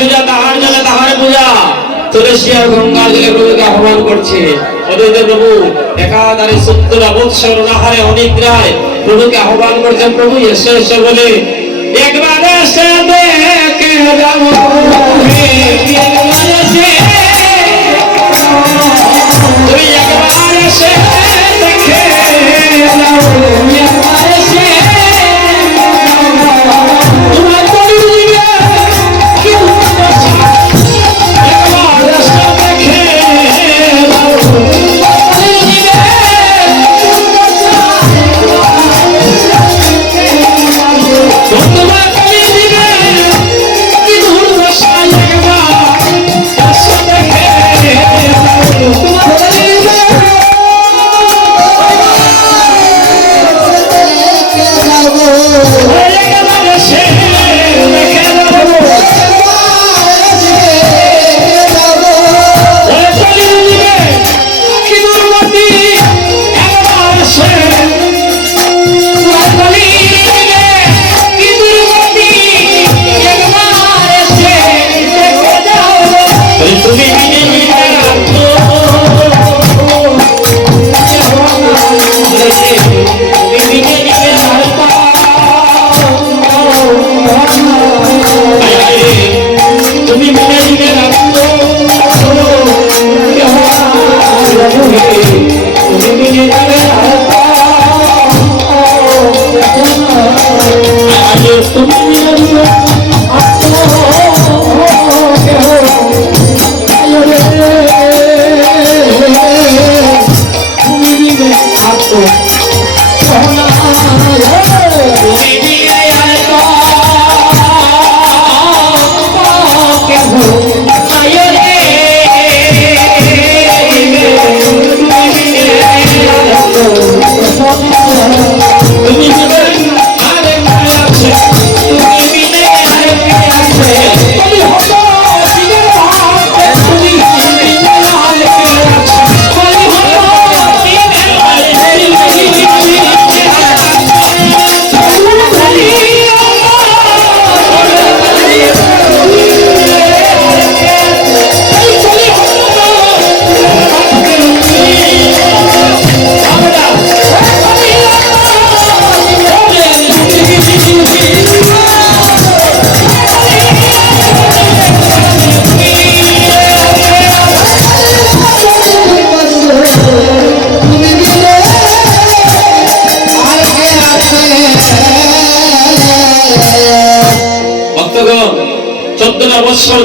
সুজা তাহার জলে তাহার পূজা তুলসী আর গঙ্গার জলে প্রভুকে আহ্বান করছে। অদ্বৈত প্রভু একাধারে 70 বৎসর অনাহারে অনিদ্রায় প্রভুকে আহ্বান করছেন। প্রভু এসে এসে বলে একবার এসে দেখে যাও হে, একবার এসে তুই একবার এসে দেখে যাও, একবার এসে তোমার কলিযুগে কি হচ্ছে, একবার এসে দেখে যাও কলিযুগে তোমার কলিযুগে কি দুর্দশা, একবার এসে দেখে যাও তোমার কলিযুগে।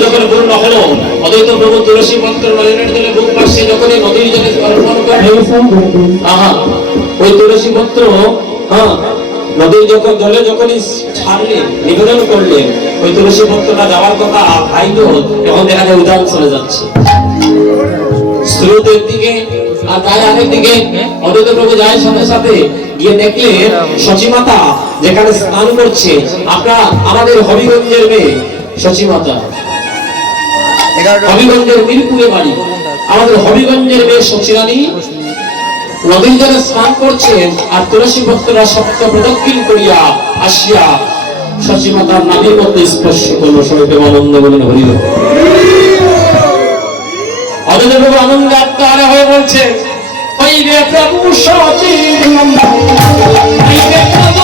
যখন পূর্ণ হলো, অদ্বৈত প্রভু তুলসী পত্র নয়নের জলে বুক পাশে যখনই নদীর জলে অর্পণ করে, ওই তুলসী পত্র নদীর জলে যখনই ছাড়লেন, নিবেদন করলেন, ওই তুলসী পত্রটা যাওয়ার কথা আইল, এখন দেখা যায় উদান চলে যাচ্ছে স্রোতের দিকে। আর যায় আরেক দিকে, অদ্বৈত প্রভু যায় সাথে সাথে গিয়ে দেখলেন সচিমাতা যেখানে স্নান করছে। আপনারা আমাদের হবিগঞ্জের মেয়ে সচিমাতা, হবিগঞ্জের মিরপুরে বাড়ি, আমাদের হবিগঞ্জের মেয়ে সচিরানী নদীর জলে স্নান করছেন। আর তুলসী ভক্তরা সপ্ত প্রদক্ষিণ করিয়া আসিয়া সচিমাতার নামের মধ্যে স্পর্শ করল। সবাই আনন্দ বলেন হরি বল। অদ্বৈত প্রভু আনন্দে আত্মহারা হয়ে বলছেন, হইবে প্রভু সচিমাতা, হইবে প্রভু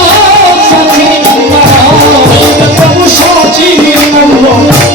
সচিমাতা, হইবে প্রভু সচিমাতা।